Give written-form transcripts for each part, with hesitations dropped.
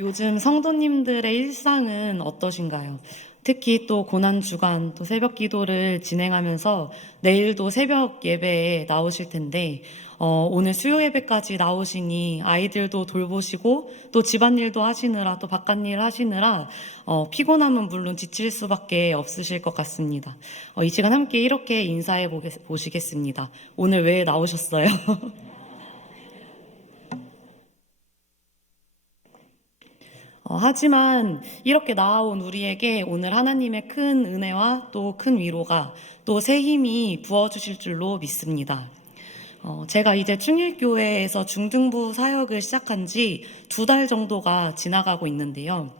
요즘 성도님들의 일상은 어떠신가요? 특히 또 고난주간, 또 새벽 기도를 진행하면서 내일도 새벽 예배에 나오실 텐데, 오늘 수요 예배까지 나오시니 아이들도 돌보시고 또 집안일도 하시느라 또 바깥일 하시느라 피곤함은 물론 지칠 수밖에 없으실 것 같습니다. 이 시간 함께 이렇게 인사해 보시겠습니다. 오늘 왜 나오셨어요? 하지만 이렇게 나아온 우리에게 오늘 하나님의 큰 은혜와 또 큰 위로가 또 새 힘이 부어주실 줄로 믿습니다. 제가 이제 충일교회에서 중등부 사역을 시작한 지 2달 정도가 지나가고 있는데요.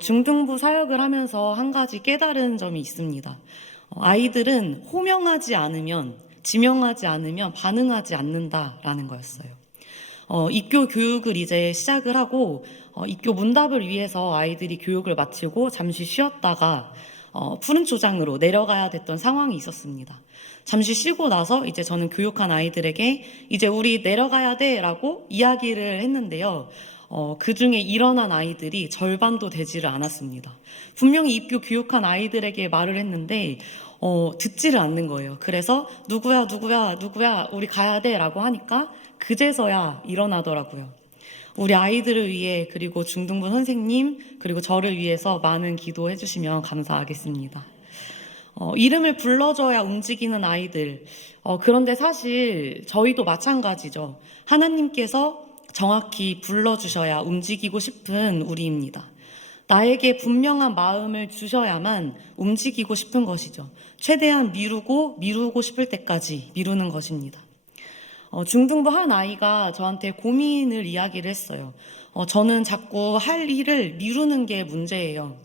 중등부 사역을 하면서 한 가지 깨달은 점이 있습니다. 아이들은 호명하지 않으면, 지명하지 않으면 반응하지 않는다라는 거였어요. 입교 교육을 이제 시작을 하고 입교 문답을 위해서 아이들이 교육을 마치고 잠시 쉬었다가 푸른 초장으로 내려가야 됐던 상황이 있었습니다. 잠시 쉬고 나서 이제 저는 교육한 아이들에게 이제 우리 내려가야 돼라고 이야기를 했는데요. 그 중에 일어난 아이들이 절반도 되지를 않았습니다. 분명히 입교 교육한 아이들에게 말을 했는데 듣지를 않는 거예요. 그래서 누구야 우리 가야 돼라고 하니까 그제서야 일어나더라고요. 우리 아이들을 위해 그리고 중등부 선생님 그리고 저를 위해서 많은 기도해 주시면 감사하겠습니다. 이름을 불러줘야 움직이는 아이들. 그런데 사실 저희도 마찬가지죠. 하나님께서 정확히 불러주셔야 움직이고 싶은 우리입니다. 나에게 분명한 마음을 주셔야만 움직이고 싶은 것이죠. 최대한 미루고 싶을 때까지 미루는 것입니다. 중등부 한 아이가 저한테 고민을 이야기를 했어요. 저는 자꾸 할 일을 미루는 게 문제예요.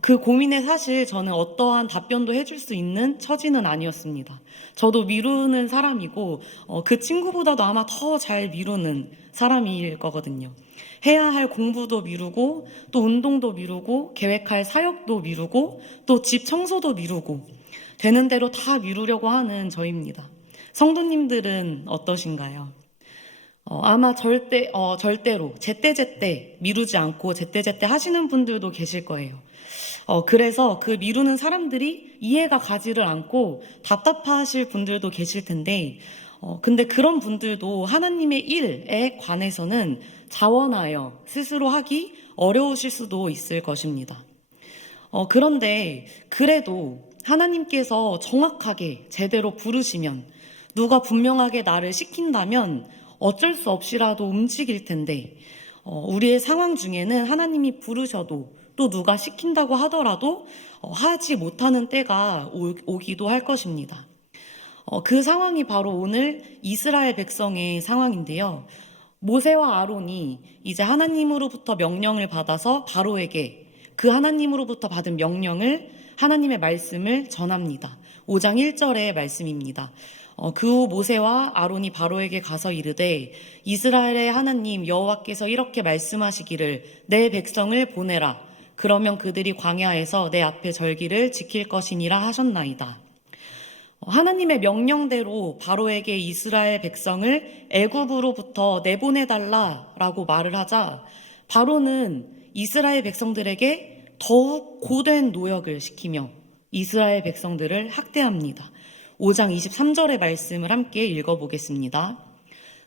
그 고민에 사실 저는 어떠한 답변도 해줄 수 있는 처지는 아니었습니다. 저도 미루는 사람이고 그 친구보다도 아마 더 잘 미루는 사람일 거거든요. 해야 할 공부도 미루고 또 운동도 미루고 계획할 사역도 미루고 또 집 청소도 미루고 되는 대로 다 미루려고 하는 저입니다. 성도님들은 어떠신가요? 아마 절대로 제때제때 미루지 않고 제때제때 하시는 분들도 계실 거예요. 그래서 그 미루는 사람들이 이해가 가지를 않고 답답하실 분들도 계실 텐데, 근데 그런 분들도 하나님의 일에 관해서는 자원하여 스스로 하기 어려우실 수도 있을 것입니다. 그런데 그래도 하나님께서 정확하게 제대로 부르시면 누가 분명하게 나를 시킨다면 어쩔 수 없이라도 움직일 텐데 우리의 상황 중에는 하나님이 부르셔도 또 누가 시킨다고 하더라도 하지 못하는 때가 오기도 할 것입니다. 그 상황이 바로 오늘 이스라엘 백성의 상황인데요. 모세와 아론이 이제 하나님으로부터 명령을 받아서 바로에게 그 하나님으로부터 받은 명령을 하나님의 말씀을 전합니다. 5장 1절의 말씀입니다. 그 후 모세와 아론이 바로에게 가서 이르되 이스라엘의 하나님 여호와께서 이렇게 말씀하시기를 내 백성을 보내라. 그러면 그들이 광야에서 내 앞에 절기를 지킬 것이니라 하셨나이다. 하나님의 명령대로 바로에게 이스라엘 백성을 애굽으로부터 내보내달라라고 말을 하자 바로는 이스라엘 백성들에게 더욱 고된 노역을 시키며 이스라엘 백성들을 학대합니다. 5장 23절의 말씀을 함께 읽어보겠습니다.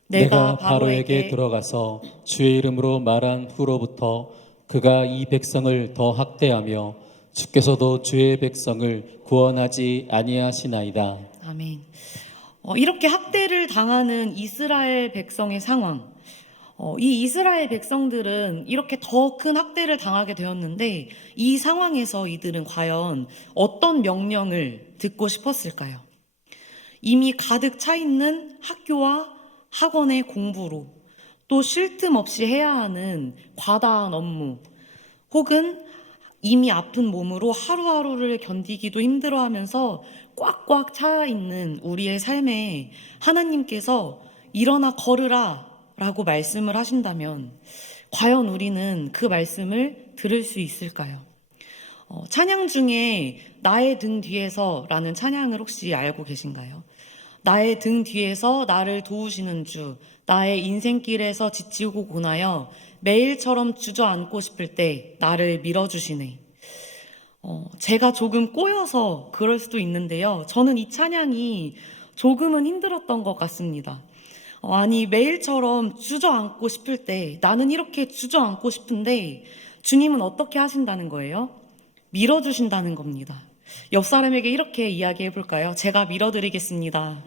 내가 바로에게 들어가서 주의 이름으로 말한 후로부터 그가 이 백성을 더 학대하며 주께서도 주의 백성을 구원하지 아니하시나이다. 아멘. 이렇게 학대를 당하는 이스라엘 백성의 상황. 이 이스라엘 백성들은 이렇게 더 큰 학대를 당하게 되었는데 이 상황에서 이들은 과연 어떤 명령을 듣고 싶었을까요? 이미 가득 차 있는 학교와 학원의 공부로 또 쉴 틈 없이 해야 하는 과다한 업무 혹은 이미 아픈 몸으로 하루하루를 견디기도 힘들어하면서 꽉꽉 차 있는 우리의 삶에 하나님께서 일어나 걸으라 라고 말씀을 하신다면 과연 우리는 그 말씀을 들을 수 있을까요? 찬양 중에 나의 등 뒤에서 라는 찬양을 혹시 알고 계신가요? 나의 등 뒤에서 나를 도우시는 주, 나의 인생길에서 지치고 고나여 매일처럼 주저앉고 싶을 때 나를 밀어주시네. 제가 조금 꼬여서 그럴 수도 있는데요. 저는 이 찬양이 조금은 힘들었던 것 같습니다. 아니, 매일처럼 주저앉고 싶을 때, 나는 이렇게 주저앉고 싶은데, 주님은 어떻게 하신다는 거예요? 밀어주신다는 겁니다. 옆 사람에게 이렇게 이야기해 볼까요? 제가 밀어드리겠습니다.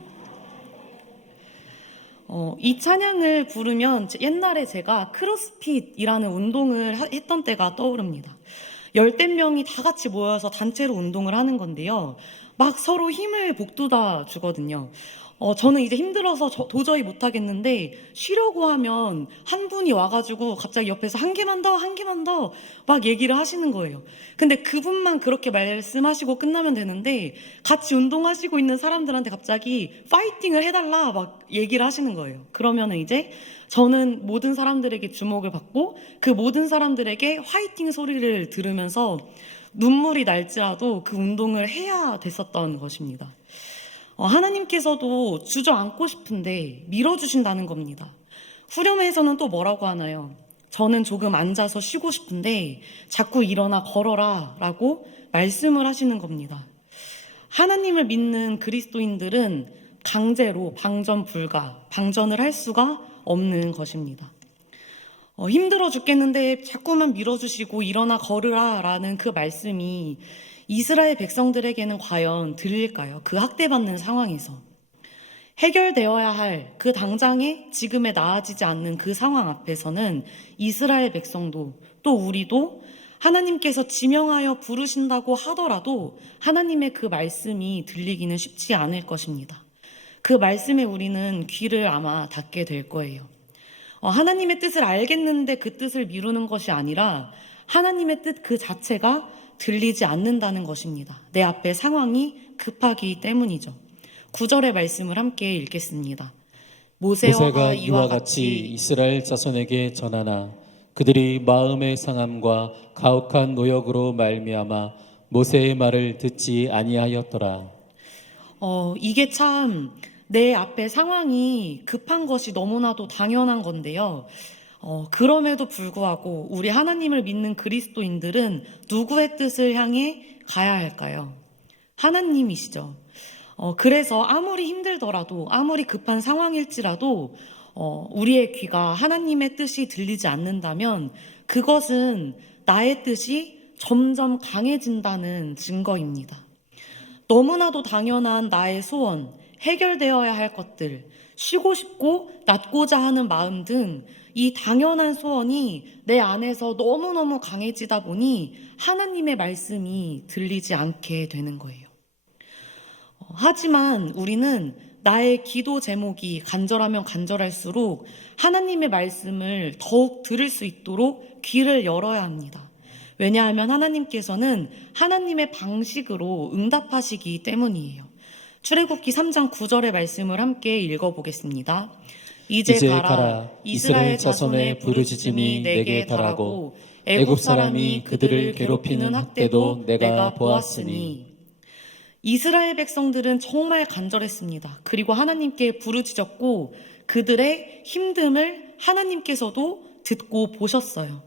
이 찬양을 부르면 옛날에 제가 크로스핏이라는 운동을 했던 때가 떠오릅니다. 열댓 명이 다 같이 모여서 단체로 운동을 하는 건데요. 막 서로 힘을 북돋아 주거든요. 저는 이제 힘들어서 도저히 못하겠는데 쉬려고 하면 한 분이 와가지고 갑자기 옆에서 한 개만 더, 한 개만 더 막 얘기를 하시는 거예요. 근데 그분만 그렇게 말씀하시고 끝나면 되는데 같이 운동하시고 있는 사람들한테 갑자기 파이팅을 해달라 막 얘기를 하시는 거예요. 그러면은 이제 저는 모든 사람들에게 주목을 받고 그 모든 사람들에게 화이팅 소리를 들으면서 눈물이 날지라도 그 운동을 해야 됐었던 것입니다. 하나님께서도 주저앉고 싶은데 밀어주신다는 겁니다. 후렴에서는 또 뭐라고 하나요? 저는 조금 앉아서 쉬고 싶은데 자꾸 일어나 걸어라 라고 말씀을 하시는 겁니다. 하나님을 믿는 그리스도인들은 강제로 방전 불가, 방전을 할 수가 없는 것입니다. 힘들어 죽겠는데 자꾸만 밀어주시고 일어나 걸으라 라는 그 말씀이 이스라엘 백성들에게는 과연 들릴까요? 그 학대받는 상황에서. 해결되어야 할 그 당장에 지금에 나아지지 않는 그 상황 앞에서는 이스라엘 백성도 또 우리도 하나님께서 지명하여 부르신다고 하더라도 하나님의 그 말씀이 들리기는 쉽지 않을 것입니다. 그 말씀에 우리는 귀를 아마 닫게 될 거예요. 하나님의 뜻을 알겠는데 그 뜻을 미루는 것이 아니라 하나님의 뜻 그 자체가 들리지 않는다는 것입니다. 내 앞에 상황이 급하기 때문이죠. 9절의 말씀을 함께 읽겠습니다. 모세가 이와 같이 이스라엘 자손에게 전하나 그들이 마음의 상함과 가혹한 노역으로 말미암아 모세의 말을 듣지 아니하였더라. 이게 참 내 앞에 상황이 급한 것이 너무나도 당연한 건데요. 그럼에도 불구하고 우리 하나님을 믿는 그리스도인들은 누구의 뜻을 향해 가야 할까요? 하나님이시죠. 그래서 아무리 힘들더라도, 아무리 급한 상황일지라도, 우리의 귀가 하나님의 뜻이 들리지 않는다면 그것은 나의 뜻이 점점 강해진다는 증거입니다. 너무나도 당연한 나의 소원, 해결되어야 할 것들, 쉬고 싶고 낫고자 하는 마음 등 이 당연한 소원이 내 안에서 너무너무 강해지다 보니 하나님의 말씀이 들리지 않게 되는 거예요. 하지만 우리는 나의 기도 제목이 간절하면 간절할수록 하나님의 말씀을 더욱 들을 수 있도록 귀를 열어야 합니다. 왜냐하면 하나님께서는 하나님의 방식으로 응답하시기 때문이에요. 출애굽기 3장 9절의 말씀을 함께 읽어보겠습니다. 이제 가라 이스라엘 자손의 부르짖음이 내게 달하고 애굽 사람이 그들을 괴롭히는 학대도 내가 보았으니. 이스라엘 백성들은 정말 간절했습니다. 그리고 하나님께 부르짖었고 그들의 힘듦을 하나님께서도 듣고 보셨어요.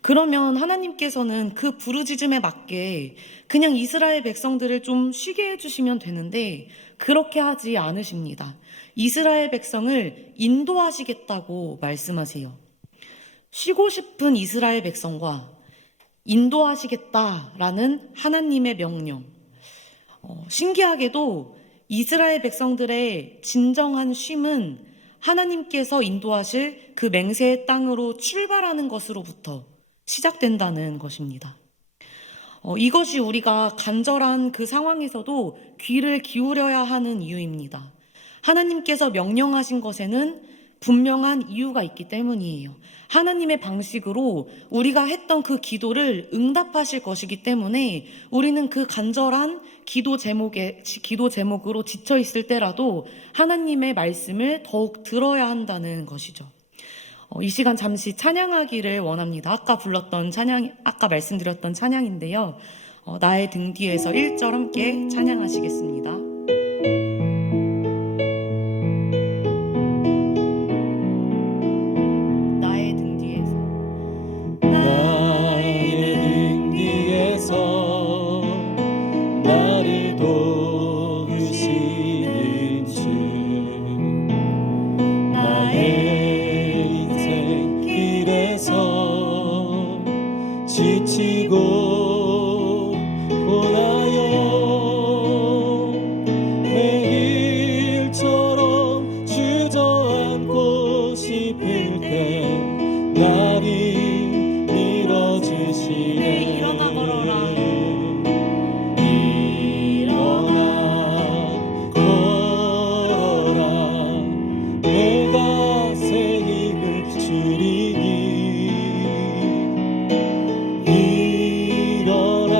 그러면 하나님께서는 그 부르짖음에 맞게 그냥 이스라엘 백성들을 좀 쉬게 해주시면 되는데 그렇게 하지 않으십니다. 이스라엘 백성을 인도하시겠다고 말씀하세요. 쉬고 싶은 이스라엘 백성과 인도하시겠다라는 하나님의 명령. 신기하게도 이스라엘 백성들의 진정한 쉼은 하나님께서 인도하실 그 맹세의 땅으로 출발하는 것으로부터 시작된다는 것입니다. 이것이 우리가 간절한 그 상황에서도 귀를 기울여야 하는 이유입니다. 하나님께서 명령하신 것에는 분명한 이유가 있기 때문이에요. 하나님의 방식으로 우리가 했던 그 기도를 응답하실 것이기 때문에 우리는 그 간절한 기도 제목으로 지쳐 있을 때라도 하나님의 말씀을 더욱 들어야 한다는 것이죠. 이 시간 잠시 찬양하기를 원합니다. 아까 말씀드렸던 찬양인데요. 나의 등 뒤에서 1절 함께 찬양하시겠습니다. 주시네 나를 밀어주시네 일어나 걸어라 일어나 걸어라 내가 새 힘을 주리니 일어나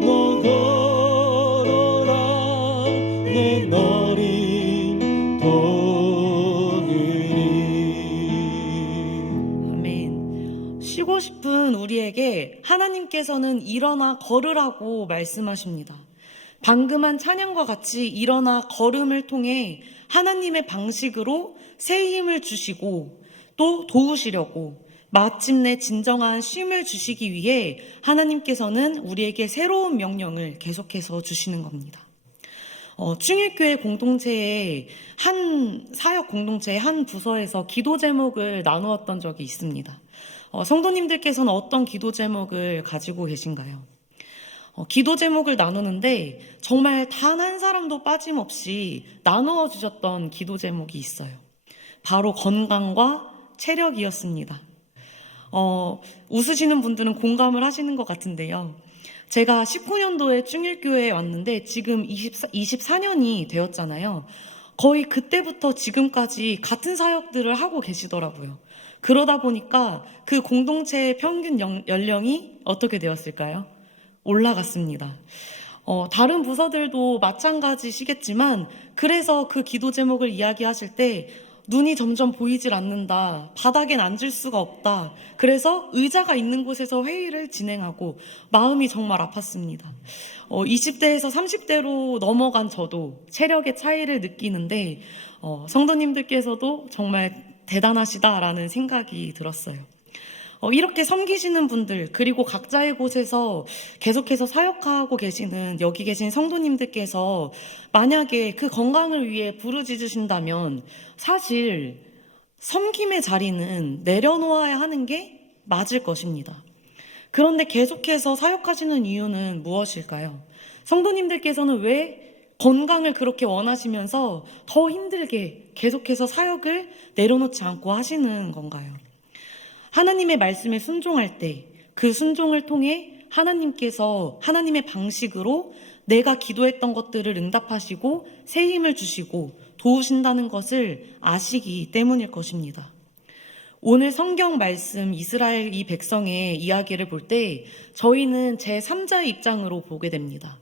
너 걸어라 내 너린 도느니. 아멘. 쉬고 싶은 우리에게 하나님께서는 일어나 걸으라고 말씀하십니다. 방금 한 찬양과 같이 일어나 걸음을 통해 하나님의 방식으로 새 힘을 주시고 또 도우시려고 마침내 진정한 쉼을 주시기 위해 하나님께서는 우리에게 새로운 명령을 계속해서 주시는 겁니다. 충일교회 공동체의 사역 공동체의 한 부서에서 기도 제목을 나누었던 적이 있습니다. 성도님들께서는 어떤 기도 제목을 가지고 계신가요? 기도 제목을 나누는데 정말 단 한 사람도 빠짐없이 나누어 주셨던 기도 제목이 있어요. 바로 건강과 체력이었습니다. 웃으시는 분들은 공감을 하시는 것 같은데요. 제가 19년도에 충일교회에 왔는데 지금 24년이 되었잖아요. 거의 그때부터 지금까지 같은 사역들을 하고 계시더라고요. 그러다 보니까 그 공동체의 평균 연령이 어떻게 되었을까요? 올라갔습니다. 다른 부서들도 마찬가지시겠지만 그래서 그 기도 제목을 이야기하실 때 눈이 점점 보이질 않는다. 바닥엔 앉을 수가 없다. 그래서 의자가 있는 곳에서 회의를 진행하고 마음이 정말 아팠습니다. 20대에서 30대로 넘어간 저도 체력의 차이를 느끼는데 성도님들께서도 정말 대단하시다라는 생각이 들었어요. 이렇게 섬기시는 분들 그리고 각자의 곳에서 계속해서 사역하고 계시는 여기 계신 성도님들께서 만약에 그 건강을 위해 부르짖으신다면 사실 섬김의 자리는 내려놓아야 하는 게 맞을 것입니다. 그런데 계속해서 사역하시는 이유는 무엇일까요? 성도님들께서는 왜 건강을 그렇게 원하시면서 더 힘들게 계속해서 사역을 내려놓지 않고 하시는 건가요? 하나님의 말씀에 순종할 때 그 순종을 통해 하나님께서 하나님의 방식으로 내가 기도했던 것들을 응답하시고 새 힘을 주시고 도우신다는 것을 아시기 때문일 것입니다. 오늘 성경 말씀 이스라엘 이 백성의 이야기를 볼 때 저희는 제3자의 입장으로 보게 됩니다.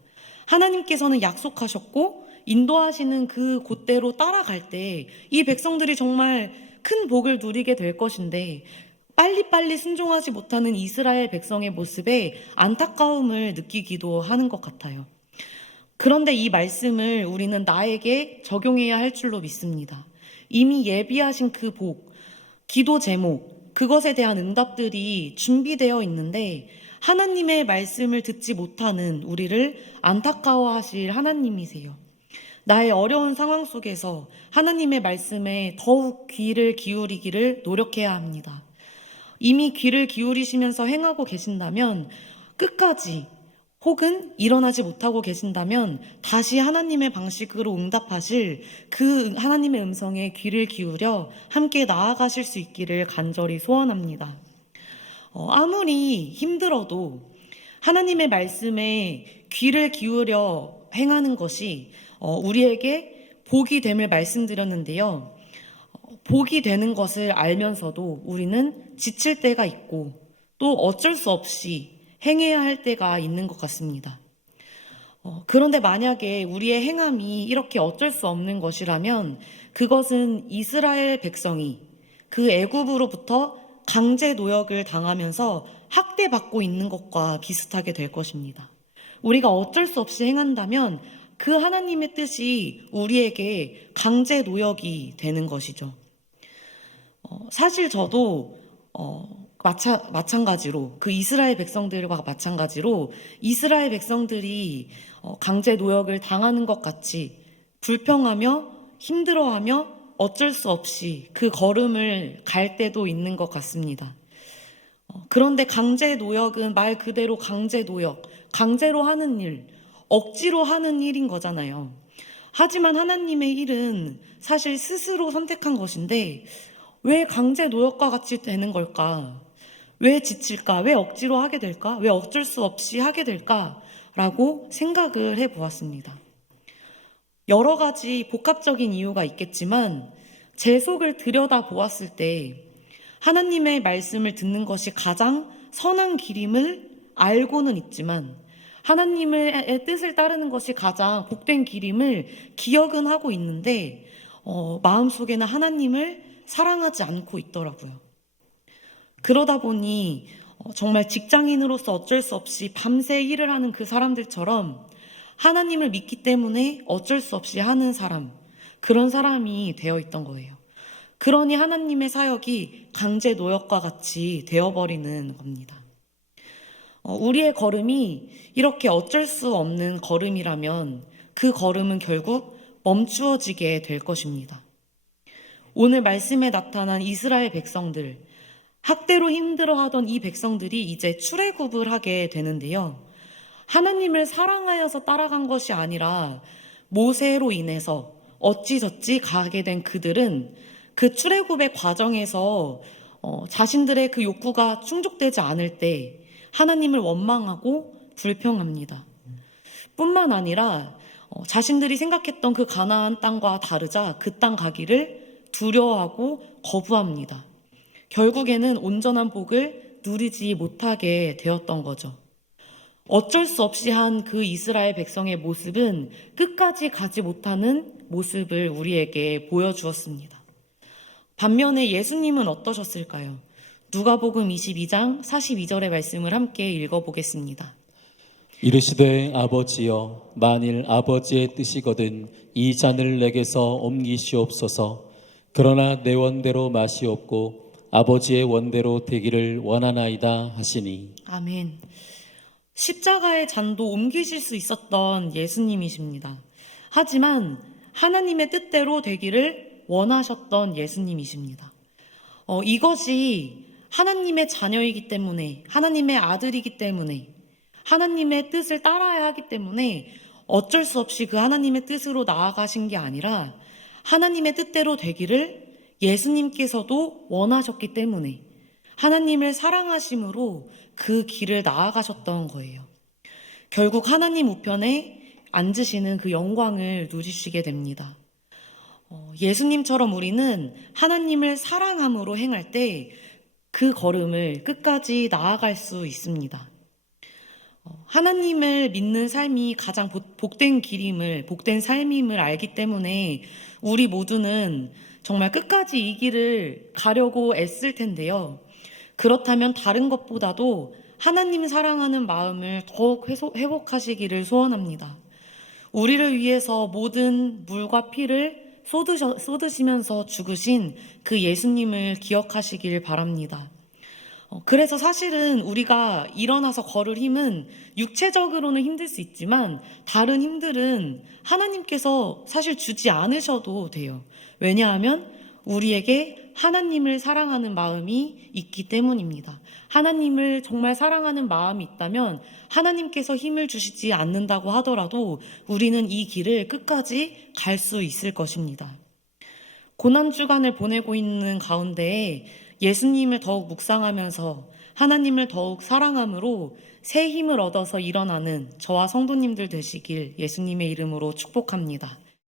하나님께서는 약속하셨고 인도하시는 그 곳대로 따라갈 때 이 백성들이 정말 큰 복을 누리게 될 것인데 빨리빨리 순종하지 못하는 이스라엘 백성의 모습에 안타까움을 느끼기도 하는 것 같아요. 그런데 이 말씀을 우리는 나에게 적용해야 할 줄로 믿습니다. 이미 예비하신 그 복, 기도 제목, 그것에 대한 응답들이 준비되어 있는데 하나님의 말씀을 듣지 못하는 우리를 안타까워하실 하나님이세요. 나의 어려운 상황 속에서 하나님의 말씀에 더욱 귀를 기울이기를 노력해야 합니다. 이미 귀를 기울이시면서 행하고 계신다면 끝까지 혹은 일어나지 못하고 계신다면 다시 하나님의 방식으로 응답하실 그 하나님의 음성에 귀를 기울여 함께 나아가실 수 있기를 간절히 소원합니다. 아무리 힘들어도 하나님의 말씀에 귀를 기울여 행하는 것이 우리에게 복이 됨을 말씀드렸는데요. 복이 되는 것을 알면서도 우리는 지칠 때가 있고 또 어쩔 수 없이 행해야 할 때가 있는 것 같습니다. 그런데 만약에 우리의 행함이 이렇게 어쩔 수 없는 것이라면 그것은 이스라엘 백성이 그 애굽으로부터 강제 노역을 당하면서 학대받고 있는 것과 비슷하게 될 것입니다. 우리가 어쩔 수 없이 행한다면 그 하나님의 뜻이 우리에게 강제 노역이 되는 것이죠. 사실 저도 마찬가지로 그 이스라엘 백성들과 마찬가지로 이스라엘 백성들이 강제 노역을 당하는 것 같이 불평하며 힘들어하며 어쩔 수 없이 그 걸음을 갈 때도 있는 것 같습니다. 그런데 강제 노역은 말 그대로 강제 노역, 강제로 하는 일, 억지로 하는 일인 거잖아요. 하지만 하나님의 일은 사실 스스로 선택한 것인데 왜 강제 노역과 같이 되는 걸까? 왜 지칠까? 왜 억지로 하게 될까? 왜 어쩔 수 없이 하게 될까? 라고 생각을 해 보았습니다. 여러 가지 복합적인 이유가 있겠지만 제 속을 들여다 보았을 때 하나님의 말씀을 듣는 것이 가장 선한 길임을 알고는 있지만 하나님의 뜻을 따르는 것이 가장 복된 길임을 기억은 하고 있는데 마음속에는 하나님을 사랑하지 않고 있더라고요. 그러다 보니 정말 직장인으로서 어쩔 수 없이 밤새 일을 하는 그 사람들처럼 하나님을 믿기 때문에 어쩔 수 없이 하는 사람, 그런 사람이 되어 있던 거예요. 그러니 하나님의 사역이 강제 노역과 같이 되어버리는 겁니다. 우리의 걸음이 이렇게 어쩔 수 없는 걸음이라면 그 걸음은 결국 멈추어지게 될 것입니다. 오늘 말씀에 나타난 이스라엘 백성들, 학대로 힘들어하던 이 백성들이 이제 출애굽을 하게 되는데요. 하나님을 사랑하여서 따라간 것이 아니라 모세로 인해서 어찌저찌 가게 된 그들은 그 출애굽의 과정에서 자신들의 그 욕구가 충족되지 않을 때 하나님을 원망하고 불평합니다. 뿐만 아니라 자신들이 생각했던 그 가나안 땅과 다르자 그 땅 가기를 두려워하고 거부합니다. 결국에는 온전한 복을 누리지 못하게 되었던 거죠. 어쩔 수 없이 한 그 이스라엘 백성의 모습은 끝까지 가지 못하는 모습을 우리에게 보여주었습니다. 반면에 예수님은 어떠셨을까요? 누가복음 22장 42절의 말씀을 함께 읽어보겠습니다. 이르시되 아버지여 만일 아버지의 뜻이거든 이 잔을 내게서 옮기시옵소서. 그러나 내 원대로 마시옵고 아버지의 원대로 되기를 원하나이다 하시니. 아멘. 십자가의 잔도 옮기실 수 있었던 예수님이십니다. 하지만 하나님의 뜻대로 되기를 원하셨던 예수님이십니다. 이것이 하나님의 자녀이기 때문에, 하나님의 아들이기 때문에, 하나님의 뜻을 따라야 하기 때문에 어쩔 수 없이 그 하나님의 뜻으로 나아가신 게 아니라 하나님의 뜻대로 되기를 예수님께서도 원하셨기 때문에 하나님을 사랑하심으로 그 길을 나아가셨던 거예요. 결국 하나님 우편에 앉으시는 그 영광을 누리시게 됩니다. 예수님처럼 우리는 하나님을 사랑함으로 행할 때 그 걸음을 끝까지 나아갈 수 있습니다. 하나님을 믿는 삶이 가장 복된 길임을, 복된 삶임을 알기 때문에 우리 모두는 정말 끝까지 이 길을 가려고 애쓸 텐데요. 그렇다면 다른 것보다도 하나님 사랑하는 마음을 더욱 회복하시기를 소원합니다. 우리를 위해서 모든 물과 피를 쏟으시면서 죽으신 그 예수님을 기억하시길 바랍니다. 그래서 사실은 우리가 일어나서 걸을 힘은 육체적으로는 힘들 수 있지만 다른 힘들은 하나님께서 사실 주지 않으셔도 돼요. 왜냐하면 우리에게 하나님을 사랑하는 마음이 있기 때문입니다. 하나님을 정말 사랑하는 마음이 있다면 하나님께서 힘을 주시지 않는다고 하더라도 우리는 이 길을 끝까지 갈 수 있을 것입니다. 고난주간을 보내고 있는 가운데 예수님을 더욱 묵상하면서 하나님을 더욱 사랑함으로 새 힘을 얻어서 일어나는 저와 성도님들 되시길 예수님의 이름으로 축복합니다.